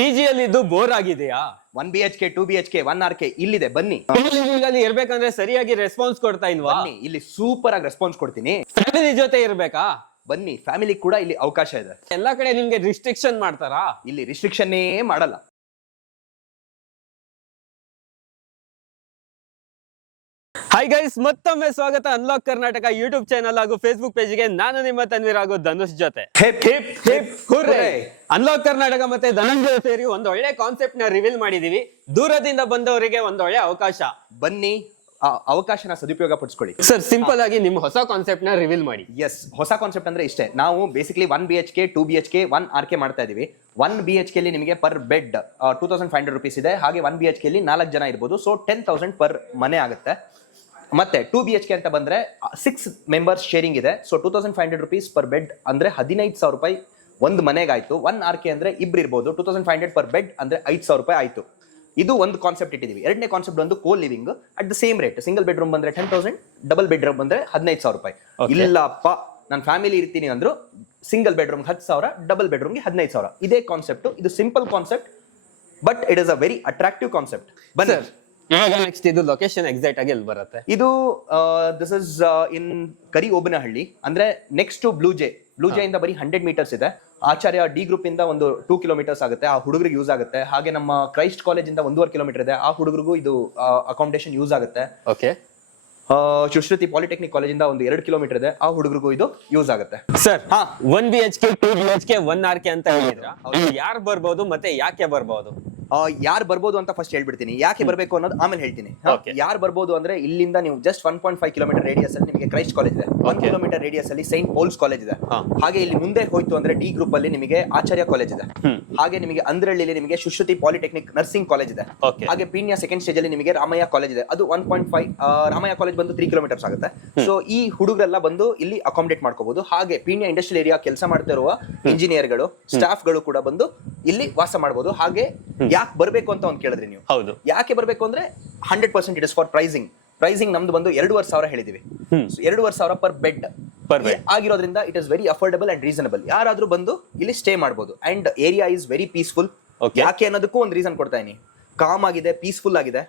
PG ಅಲ್ಲಿ ಇದು bore ಆಗಿದೆಯಾ? 1 BHK 2 BHK 1 RK ಇಲ್ಲಿದೆ, ಬನ್ನಿ. ಅಲ್ಲಿ ಇರ್ಬೇಕಂದ್ರೆ ಸರಿಯಾಗಿ ರೆಸ್ಪಾನ್ಸ್ ಕೊಡ್ತಾ ಇಲ್ವಾ? ಬನ್ನಿ, ಇಲ್ಲಿ ಸೂಪರ್ ಆಗಿ ರೆಸ್ಪಾನ್ಸ್ ಕೊಡ್ತೀನಿ. ಫ್ಯಾಮಿಲಿ ಜೊತೆ ಇರ್ಬೇಕಾ? ಬನ್ನಿ, ಫ್ಯಾಮಿಲಿ ಕೂಡ ಇಲ್ಲಿ ಅವಕಾಶ ಇದೆ. ಎಲ್ಲಾ ಕಡೆ ನಿಮ್ಗೆ ರಿಸ್ಟ್ರಿಕ್ಷನ್ ಮಾಡ್ತಾರಾ? ಇಲ್ಲಿ ರಿಸ್ಟ್ರಿಕ್ಷನ್ನೇ ಮಾಡಲ್ಲ. ಹಾಯ್ ಗೈಸ್, ಮತ್ತೊಮ್ಮೆ ಸ್ವಾಗತ ಅನ್ಲಾಕ್ ಕರ್ನಾಟಕ ಯೂಟ್ಯೂಬ್ ಚಾನಲ್ ಹಾಗೂ ಫೇಸ್ಬುಕ್ ಪೇಜ್ಗೆ. ನಾನು ನಿಮ್ಮ ತನ್ವೀರ್ ಹಾಗೂ ಧನುಷ್ ಜೊತೆ. ಅನ್ಲಾಕ್ ಕರ್ನಾಟಕ ಮತ್ತೆ ಧನಂಜಯ ಸೇರಿ ಒಂದು ಒಳ್ಳೆ ಕಾನ್ಸೆಪ್ಟ್ ನ ರಿವೀಲ್ ಮಾಡಿದೀವಿ. ದೂರದಿಂದ ಬಂದವರಿಗೆ ಒಂದು ಒಳ್ಳೆ ಅವಕಾಶ. ಬನ್ನಿ, ಅವಕಾಶನ ಸದುಪಯೋಗ ಪಡಿಸ್ಕೊಳ್ಳಿ. ಸರ್, ಸಿಂಪಲ್ ಆಗಿ ನಿಮ್ಮ ಹೊಸ ಕಾನ್ಸೆಪ್ಟ್ ನ ರಿವೀಲ್ ಮಾಡಿ. ಎಸ್, ಹೊಸ ಕಾನ್ಸೆಪ್ಟ್ ಅಂದ್ರೆ ಇಷ್ಟೇ. ನಾವು ಬೇಸಿಕಲಿ 1 BHK 2 BHK 1 RK ಮಾಡ್ತಾ ಇದೀವಿ. 1 BHK ಅಲ್ಲಿ ನಿಮಗೆ ಪರ್ ಬೆಡ್ 2500 rupees ಇದೆ. ಹಾಗೆ 1 BHK ಅಲ್ಲಿ 4 ಜನ ಇರ್ಬೋದು. ಸೊ 10,000 ಪರ್ ಮನೆ ಆಗುತ್ತೆ. ಮತ್ತೆ 2 BHK ಅಂತ ಬಂದ್ರೆ 6 ಮೆಂಬರ್ಸ್ ಶೇರಿಂಗ್ ಇದೆ. ಸೊ 2500 rupees ಪರ್ ಬೆಡ್ ಅಂದ್ರೆ 15,000 ರೂಪಾಯಿ ಒಂದು ಮನೆಗಾಯ್ತು. 1 RK ಅಂದ್ರೆ ಇಬ್ರು ಇರ್ಬೋದು. 2500 ಪರ್ ಬೆಡ್ ಅಂದ್ರೆ 5,000 ರೂಪಾಯಿ ಆಯ್ತು. ಇದು ಒಂದು ಕಾನ್ಸೆಪ್ಟ್ ಇಟ್ಟಿದೀವಿ. ಎರಡನೇ ಕಾನ್ಸೆಪ್ಟ್ ಒಂದು co living at the same rate. Single bedroom ಬಂದ್ರೆ 10,000, ಡಬಲ್ ಬೆಡ್ರೂಮ್ ಬಂದ್ರೆ 15,000 ರೂಪಾಯಿ. ಇಲ್ಲಪ್ಪ, ನಾನು ಫ್ಯಾಮಿಲಿ ಇರ್ತೀನಿ ಅಂದ್ರು ಸಿಂಗಲ್ ಬೆಡ್ರೂಮ್ 10,000, ಡಬಲ್ ಬೆಡ್ರೂಮ್ಗೆ 15,000. ಇದೇ ಕಾನ್ಸೆಪ್ಟ್. ಇದು simple concept, but it is a very attractive concept. ಬನ್ನಿ, ಇವಾಗ ನೆಕ್ಸ್ಟ್ ಇದು ಲೊಕೇಶನ್ ಎಕ್ಸಾಕ್ಟ್ ಆಗಿ ಎಲ್ಲಿ ಬರುತ್ತೆ? ಇದು ದಿಸ್ ಇಸ್ ಇನ್ ಕರಿಓಬನಹಳ್ಳಿ, ಅಂದ್ರೆ ನೆಕ್ಸ್ಟ್ ಟು ಬ್ಲೂ ಜೆ ಇಂದ ಬರೀ 100 meters ಇದೆ. ಆಚಾರ್ಯ ಡಿ ಗ್ರೂಪ್ ಇಂದ ಒಂದು 2 kilometers ಆಗುತ್ತೆ. ಆ ಹುಡುಗರಿಗೆ ಯೂಸ್ ಆಗುತ್ತೆ. ಹಾಗೆ ನಮ್ಮ ಕ್ರೈಸ್ಟ್ ಕಾಲೇಜ್ ಇಂದ 1.5 kilometer ಇದೆ. ಆ ಹುಡುಗರಿಗೂ ಇದು ಅಕಾಮಿಡೇಷನ್ ಯೂಸ್ ಆಗುತ್ತೆ. ಓಕೆ. ಸುಶ್ರುತಿ ಪಾಲಿಟೆಕ್ನಿಕ್ ಕಾಲೇಜ್ ಇಂದ ಒಂದು 2 kilometer ಇದೆ. ಆ ಹುಡುಗರಿಗೂ ಇದು ಯೂಸ್ ಆಗುತ್ತೆ. ಸರ್, 1 BHK 2 BHK 1 RK ಅಂತ ಹೇಳಿದ್ರ, ಯಾರು ಬರ್ಬೋದು ಮತ್ತೆ ಯಾಕೆ ಬರ್ಬೋದು? ಯಾರು ಬರ್ಬೋದು ಅಂತ ಫಸ್ಟ್ ಹೇಳ್ಬಿಡ್ತೀನಿ. ಯಾಕೆ ಬರ್ಬೇಕು ಅನ್ನೋದು ಆಮೇಲೆ ಹೇಳ್ತೀನಿ. ಯಾರು ಬರ್ಬೋದು ಅಂದ್ರೆ ಇಲ್ಲಿಂದ ನೀವು ಜಸ್ಟ್ 1.5 kilometer ರೇಡಿಯಸ್ ಅಲ್ಲಿ ನಿಮಗೆ ಕ್ರೈಸ್ಟ್ ಕಾಲೇಜ್ ಇದೆ. 1 kilometer ರೇಡಿಯಸ್ ಅಲ್ಲಿ ಸೈಂಟ್ ಪೌಲ್ಸ್ ಕಾಲೇಜ್ ಇದೆ. ಹಾಗೆ ಇಲ್ಲಿ ಮುಂದೆ ಹೋಯ್ತು ಅಂದ್ರೆ ಡಿ ಗ್ರೂಪ್ ಅಲ್ಲಿ ನಿಮಗೆ ಆಚಾರ್ಯ ಕಾಲೇಜ್ ಇದೆ. ಹಾಗೆ ನಿಮಗೆ ಅಂದ್ರಳ್ಳಿಲಿ ನಿಮಗೆ ಸುಶ್ರುತಿ ಪಾಲಿಟೆಕ್ನಿಕ್ ನರ್ಸಿಂಗ್ ಕಾಲೇಜ್ ಇದೆ. ಹಾಗೆ ಪೀಣ್ಯ ಸೆಕೆಂಡ್ ಸ್ಟೇಜ್ ಅಲ್ಲಿ ನಿಮಗೆ ರಾಮಯ್ಯ ಕಾಲೇಜ್ ಇದೆ. ಅದು 1.5 ರಾಮಯ್ಯ ಕಾಲೇಜ್ ಬಂದು 3 kilometers ಆಗುತ್ತೆ. ಸೊ ಈ ಹುಡುಗರೆಲ್ಲ ಬಂದು ಇಲ್ಲಿ ಅಕಾಮಿಡೇಟ್ ಮಾಡ್ಕೋಬಹುದು. ಹಾಗೆ ಪೀಣ್ಯ ಇಂಡಸ್ಟ್ರಿಯಲ್ ಏರಿಯಾ ಕೆಲಸ ಮಾಡ್ತಾ ಇರುವ ಇಂಜಿನಿಯರ್ಗಳು, ಸ್ಟಾಫ್ ಗಳು ಕೂಡ ಬಂದು ಇಲ್ಲಿ ವಾಸ ಮಾಡಬಹುದು. ಹಾಗೆ ಯಾಕೆ ಬರ್ಬೇಕು ಅಂತ ಒಂದು ಕೇಳಿದ್ರಿ ನೀವು. ಹೌದು, ಯಾಕೆ ಬರ್ಬೇಕು ಅಂದ್ರೆ 100% ಇಟ್ ಇಸ್ ಫಾರ್ ಪ್ರೈಸಿಂಗ್ ನಮ್ದು ಬಂದು 2,500 ಹೇಳಿದೀವಿ. 2,500 ಪರ್ ಬೆಡ್ ಆಗಿರೋದ್ರಿಂದ it is very affordable and reasonable. ಯಾರಾದ್ರೂ ಬಂದು ಇಲ್ಲಿ ಸ್ಟೇ ಮಾಡಬಹುದು. And area is very peaceful. ಯಾಕೆ ಅನ್ನೋದಕ್ಕೂ ಒಂದು ರೀಸನ್ ಕೊಡ್ತಾ ಇದೀನಿ. ಕಾಮ್ ಆಗಿದೆ, ಪೀಸ್ಫುಲ್ ಆಗಿದೆ.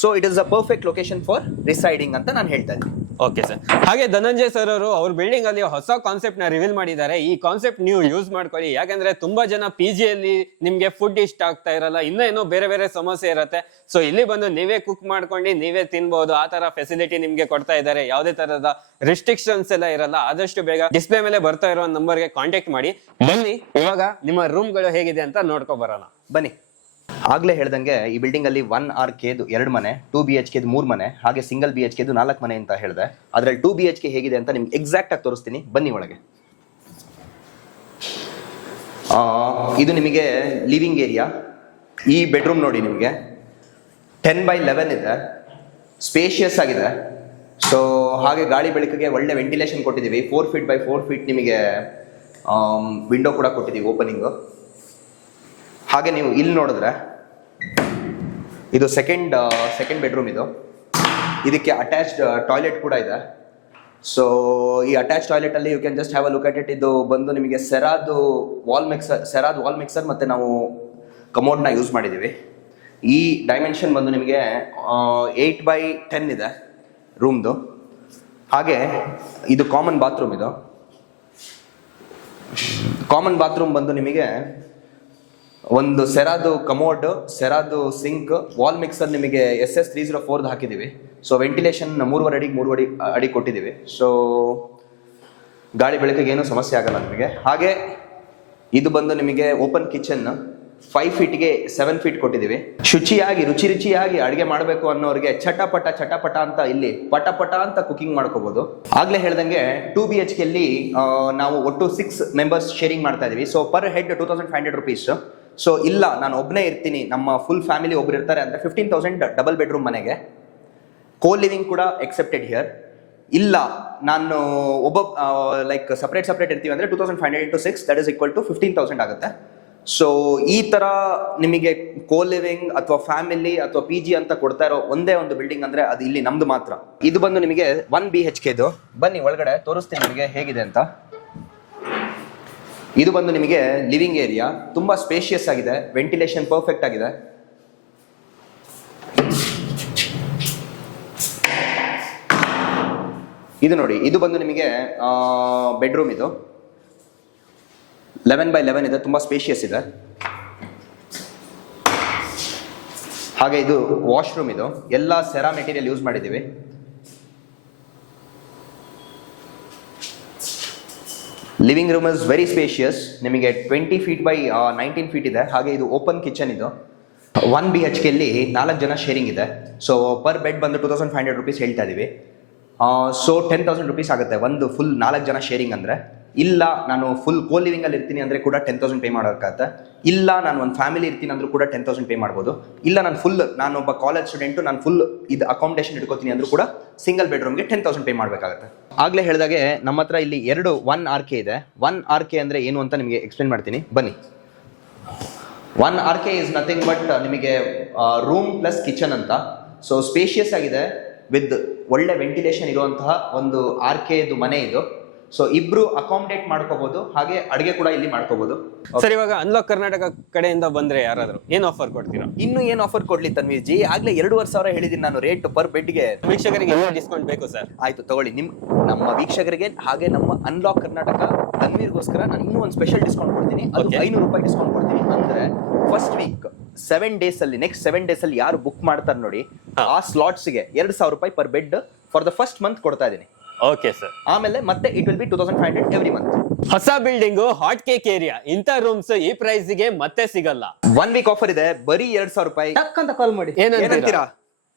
So it is a perfect location for residing ಅಂತ ನಾನು ಹೇಳ್ತಾ ಇದ್ದೀನಿ. Okay sir. ಹಾಗೆ ಧನಂಜಯ್ ಸರ್ ಅವರು ಅವ್ರ ಬಿಲ್ಡಿಂಗ್ ಅಲ್ಲಿ ಹೊಸ ಕಾನ್ಸೆಪ್ಟ್ ನ ರಿವೀಲ್ ಮಾಡಿದ್ದಾರೆ. ಈ ಕಾನ್ಸೆಪ್ಟ್ ನೀವು ಯೂಸ್ ಮಾಡ್ಕೊಳ್ಳಿ. ಯಾಕಂದ್ರೆ ತುಂಬಾ ಜನ PG ಅಲ್ಲಿ ನಿಮ್ಗೆ ಫುಡ್ ಇಷ್ಟ ಆಗ್ತಾ ಇರಲ್ಲ, ಇನ್ನೇನೋ ಬೇರೆ ಬೇರೆ ಸಮಸ್ಯೆ ಇರುತ್ತೆ. ಸೊ ಇಲ್ಲಿ ಬಂದು ನೀವೇ ಕುಕ್ ಮಾಡ್ಕೊಂಡು ನೀವೇ ತಿನ್ಬಹುದು. ಆ ತರ ಫೆಸಿಲಿಟಿ ನಿಮ್ಗೆ ಕೊಡ್ತಾ ಇದ್ದಾರೆ. ಯಾವುದೇ ತರದ ರೆಸ್ಟ್ರಿಕ್ಷನ್ಸ್ ಎಲ್ಲ ಇರಲ್ಲ. ಆದಷ್ಟು ಬೇಗ ಡಿಸ್ಪ್ಲೇ ಮೇಲೆ ಬರ್ತಾ ಇರೋ ನಂಬರ್ಗೆ ಕಾಂಟ್ಯಾಕ್ಟ್ ಮಾಡಿ. ಬನ್ನಿ, ಇವಾಗ ನಿಮ್ಮ ರೂಮ್ಗಳು ಹೇಗಿದೆ ಅಂತ ನೋಡ್ಕೊ ಬರೋಣ. ಬನ್ನಿ. ಆಗ್ಲೇ ಹೇಳ್ದಂಗೆ ಈ ಬಿಲ್ಡಿಂಗ್ ಅಲ್ಲಿ 1 RK 2 ಮನೆ, 2 BHK 3 ಮನೆ, ಹಾಗೆ ಸಿಂಗಲ್ BHK 4 ಮನೆ ಅಂತ ಹೇಳಿದೆ. ಅದ್ರಲ್ಲಿ 2 BHK ಹೇಗಿದೆ ಅಂತ ನಿಮ್ಗೆ ಎಕ್ಸಾಕ್ಟ್ ಆಗಿ ತೋರಿಸ್ತೀನಿ. ಬನ್ನಿ ಒಳಗೆ. ಇದು ನಿಮಗೆ ಲಿವಿಂಗ್ ಏರಿಯಾ. ಈ ಬೆಡ್ರೂಮ್ ನೋಡಿ, ನಿಮಗೆ 10x11 ಇದೆ. ಸ್ಪೇಷಿಯಸ್ ಆಗಿದೆ. ಸೊ ಹಾಗೆ ಗಾಳಿ ಬೆಳಕಿಗೆ ಒಳ್ಳೆ ವೆಂಟಿಲೇಷನ್ ಕೊಟ್ಟಿದ್ದೀವಿ. 4 feet by 4 feet ನಿಮಗೆ ವಿಂಡೋ ಕೂಡ ಕೊಟ್ಟಿದ್ದೀವಿ, ಓಪನಿಂಗ್. ಹಾಗೆ ನೀವು ಇಲ್ಲಿ ನೋಡಿದ್ರೆ ಇದು ಸೆಕೆಂಡ್ ಬೆಡ್ರೂಮ್. ಇದಕ್ಕೆ ಅಟ್ಯಾಚ್ಡ್ ಟಾಯ್ಲೆಟ್ ಕೂಡ ಇದೆ. ಸೊ ಈ ಅಟ್ಯಾಚ್ ಟಾಯ್ಲೆಟ್ ಅಲ್ಲಿ you can just have a look at it. ಇದು ಬಂದು ನಿಮಗೆ ಸೆರಾದ್ ವಾಲ್ ಮಿಕ್ಸರ್ ಮತ್ತೆ ನಾವು ಕಮೋಡ್ನ ಯೂಸ್ ಮಾಡಿದ್ದೀವಿ. ಈ ಡೈಮೆನ್ಷನ್ ಬಂದು ನಿಮಗೆ 8x10 ಇದೆ ರೂಮ್ದು. ಹಾಗೆ ಇದು ಕಾಮನ್ ಬಾತ್ರೂಮ್. ಇದು ಕಾಮನ್ ಬಾತ್ರೂಮ್ ಬಂದು ನಿಮಗೆ ಒಂದು ಸೆರಾದು ಕಮೋಡ್, ಸೆರಾದು ಸಿಂಕ್, ವಾಲ್ ಮಿಕ್ಸರ್ ನಿಮಗೆ SS 304 ಹಾಕಿದ್ದೀವಿ. ಸೊ ವೆಂಟಿಲೇಷನ್ 3.5 ಅಡಿಗೆ 3 ಅಡಿ ಕೊಟ್ಟಿದ್ದೀವಿ. ಸೊ ಗಾಳಿ ಬೆಳಕಿಗೆ ಏನೂ ಸಮಸ್ಯೆ ಆಗಲ್ಲ ನಿಮಗೆ. ಹಾಗೆ ಇದು ಬಂದು ನಿಮಗೆ ಓಪನ್ ಕಿಚನ್. 5 feetಗೆ 7 feet ಕೊಟ್ಟಿದ್ದೀವಿ. ಶುಚಿಯಾಗಿ ರುಚಿಯಾಗಿ ಅಡುಗೆ ಮಾಡಬೇಕು ಅನ್ನೋರಿಗೆ ಚಟಪಟ ಅಂತ ಇಲ್ಲಿ ಪಟ ಅಂತ ಕುಕಿಂಗ್ ಮಾಡ್ಕೋಬಹುದು. ಆಗ್ಲೇ ಹೇಳ್ದಂಗೆ 2 BHK ಅಲ್ಲಿ ನಾವು ಒಟ್ಟು 6 members ಶೇರಿಂಗ್ ಮಾಡ್ತಾ ಇದೀವಿ. So per head 2,500 rupees. So ಇಲ್ಲ, ನಾನು ಒಬ್ಬನೇ ಇರ್ತೀನಿ, ನಮ್ಮ ಫುಲ್ ಫ್ಯಾಮಿಲಿ ಒಬ್ರು ಇರ್ತಾರೆ ಅಂದ್ರೆ 15,000 ಡಬಲ್ ಬೆಡ್ರೂಮ್ ಮನೆಗೆ. ಕೋ ಲಿವಿಂಗ್ ಕೂಡ ಎಕ್ಸೆಪ್ಟೆಡ್ ಹಿಯರ್. ಇಲ್ಲ, ನಾನು ಒಬ್ಬ ಲೈಕ್ ಸಪ್ರೇಟ್ ಇರ್ತೀವಿ ಅಂದ್ರೆ 2,500 into 6 that is equal to 15,000 ಆಗುತ್ತೆ. ಸೊ ಈ ತರ ನಿಮಗೆ ಕೋ ಲಿವಿಂಗ್ ಅಥವಾ ಫ್ಯಾಮಿಲಿ ಅಥವಾ PG ಅಂತ ಕೊಡ್ತಾ ಇರೋ ಒಂದೇ ಒಂದು ಬಿಲ್ಡಿಂಗ್ ಅಂದ್ರೆ ಅದು ಇಲ್ಲಿ ನಮ್ದು ಮಾತ್ರ. ಇದು ಬಂದು ನಿಮಗೆ 1 BHK. ಬನ್ನಿ ಒಳಗಡೆ ತೋರಿಸ್ತೀನಿ ನಿಮಗೆ ಹೇಗಿದೆ ಅಂತ. ಇದು ಬಂದು ನಿಮಗೆ ಲಿವಿಂಗ್ ಏರಿಯಾ, ತುಂಬಾ ಸ್ಪೇಷಿಯಸ್ ಆಗಿದೆ, ವೆಂಟಿಲೇಷನ್ ಪರ್ಫೆಕ್ಟ್ ಆಗಿದೆ. ಇದು ನೋಡಿ, ಇದು ಬಂದು ನಿಮಗೆ ಬೆಡ್ರೂಮ್. ಇದು 11x11 ಇದೆ, ತುಂಬಾ ಸ್ಪೇಷಿಯಸ್ ಇದೆ. ಹಾಗೆ ಇದು ವಾಶ್ರೂಮ್. ಇದು ಎಲ್ಲ ಸೆರಾ ಮೆಟೀರಿಯಲ್ ಯೂಸ್ ಮಾಡಿದ್ದೀವಿ. Living room is very spacious, ನಿಮಗೆ 20 ಫೀಟ್ ಬೈ 19 ಫೀಟ್ ಇದೆ. ಹಾಗೆ ಇದು ಓಪನ್ ಕಿಚನ್. ಇದು 1 BHK ಅಲ್ಲಿ 4 ಜನ ಶೇರಿಂಗ್ ಇದೆ. ಸೊ ಪರ್ ಬೆಡ್ ಬಂದು 2500 ರುಪೀಸ್ ಹೇಳ್ತಾ ಇದೀವಿ. ಸೊ 10,000 ರುಪೀಸ್ ಆಗುತ್ತೆ ಒಂದು ಫುಲ್ 4 ಜನ ಶೇರಿಂಗ್ ಅಂದರೆ. ಇಲ್ಲ ನಾನು ಫುಲ್ ಕೋ ಲಿವಿಂಗ್ ಅಲ್ಲಿ ಇರ್ತೀನಿ ಅಂದ್ರೆ ಕೂಡ 10,000 ಪೇ ಮಾಡೋಕ್ಕಾಗತ್ತೆ. ಇಲ್ಲ ನಾನು ಒಂದು ಫ್ಯಾಮಿಲಿ ಇರ್ತೀನಿ ಅಂದ್ರೂ ಕೂಡ 10,000 ಪೇ ಮಾಡ್ಬೋದು. ಇಲ್ಲ ನಾನು ಒಬ್ಬ ಕಾಲೇಜ್ ಸ್ಟೂಡೆಂಟು, ನಾನು ಫುಲ್ ಇದು ಅಕಾಮಿಡೇಷನ್ ಇಟ್ಕೋತೀನಿ ಅಂದ್ರೂ ಕೂಡ ಸಿಂಗಲ್ ಬೆಡ್ರೂಮ್ಗೆ 10,000 ಪೇ ಮಾಡಬೇಕಾಗುತ್ತೆ. ಆಗ್ಲೇ ಹೇಳಿದಾಗೆ ನಮ್ಮ ಹತ್ರ ಇಲ್ಲಿ 1 RK ಇದೆ. 1 RK ಅಂದ್ರೆ ಏನು ಅಂತ ನಿಮಗೆ ಎಕ್ಸ್ಪ್ಲೇನ್ ಮಾಡ್ತೀನಿ, ಬನ್ನಿ. 1 RK ಇಸ್ ನಥಿಂಗ್ ಬಟ್ ನಿಮಗೆ ರೂಮ್ ಪ್ಲಸ್ ಕಿಚನ್ ಅಂತ. ಸೊ ಸ್ಪೇಷಿಯಸ್ ಆಗಿದೆ, ವಿತ್ ಒಳ್ಳೆ ವೆಂಟಿಲೇಷನ್ ಇರುವಂತಹ ಒಂದು RK ಮನೆ ಇದು. ಸೊ ಇಬ್ರು ಅಕಾಮಿಡೇಟ್ ಮಾಡ್ಕೋಬಹುದು, ಹಾಗೆ ಅಡಿಗೆ ಕೂಡ ಇಲ್ಲಿ ಮಾಡ್ಕೋಬಹುದು. ಸರ್, ಇವಾಗ ಅನ್ಲಾಕ್ ಕರ್ನಾಟಕ ಕಡೆಯಿಂದ ಬಂದ್ರೆ ಯಾರಾದ್ರೂ ಏನ್ ಆಫರ್ ಕೊಡ್ತೀರಾ? ಇನ್ನು ಏನ್ ಆಫರ್ ಕೊಡ್ಲಿ ತನ್ವೀರ್ ಜಿ? ಆಗ್ಲೇ 2,500 ಹೇಳಿದೀನಿ ನಾನು ರೇಟ್ ಪರ್ ಬೆಡ್ಗೆ. ವೀಕ್ಷಕರಿಗೆ ಡಿಸ್ಕೌಂಟ್ ಬೇಕು ಸರ್? ಆಯ್ತು ತಗೊಳ್ಳಿ, ನಮ್ಮ ವೀಕ್ಷಕರಿಗೆ ಹಾಗೆ ನಮ್ಮ ಅನ್ಲಾಕ್ ಕರ್ನಾಟಕ ತನ್ವೀರ್ಗೋಸ್ಕರ ನಾನು ಇನ್ನೂ ಒಂದು ಸ್ಪೆಷಲ್ ಡಿಸ್ಕೌಂಟ್ ಕೊಡ್ತೀನಿ. ಅದು 500 ರೂಪಾಯಿ ಡಿಸ್ಕೌಂಟ್ ಕೊಡ್ತೀನಿ. ಅಂದ್ರೆ ಫಸ್ಟ್ ವೀಕ್ 7 ಡೇಸ್ ಅಲ್ಲಿ, ನೆಕ್ಸ್ಟ್ 7 ಡೇಸ್ ಅಲ್ಲಿ ಯಾರು ಬುಕ್ ಮಾಡ್ತಾರೆ ನೋಡಿ, ಆ ಸ್ಲಾಟ್ಸ್ಗೆ 2,000 ರೂಪಾಯಿ per bed for the first month ಕೊಡ್ತಾ ಇದ್ದೀನಿ. Okay sir. ಆಮೇಲೆ ಮತ್ತೆ it will be 2,500 every month. ಹೊಸ ಬಿಲ್ಡಿಂಗ್, ಹಾಟ್ ಕೇಕ್ ಏರಿಯಾ, ಇಂಥ ರೂಮ್ಸ್ ಈ ಪ್ರೈಸ್ ಗೆ ಮತ್ತೆ ಸಿಗಲ್ಲ. 1 ವೀಕ್ ಆಫರ್ ಇದೆ, ಬರೀ 2,000 ರೂಪಾಯಿ. ಟಕ್ ಅಂತ ಕಾಲ್ ಮಾಡಿ. ಏನಂತೀರಾ?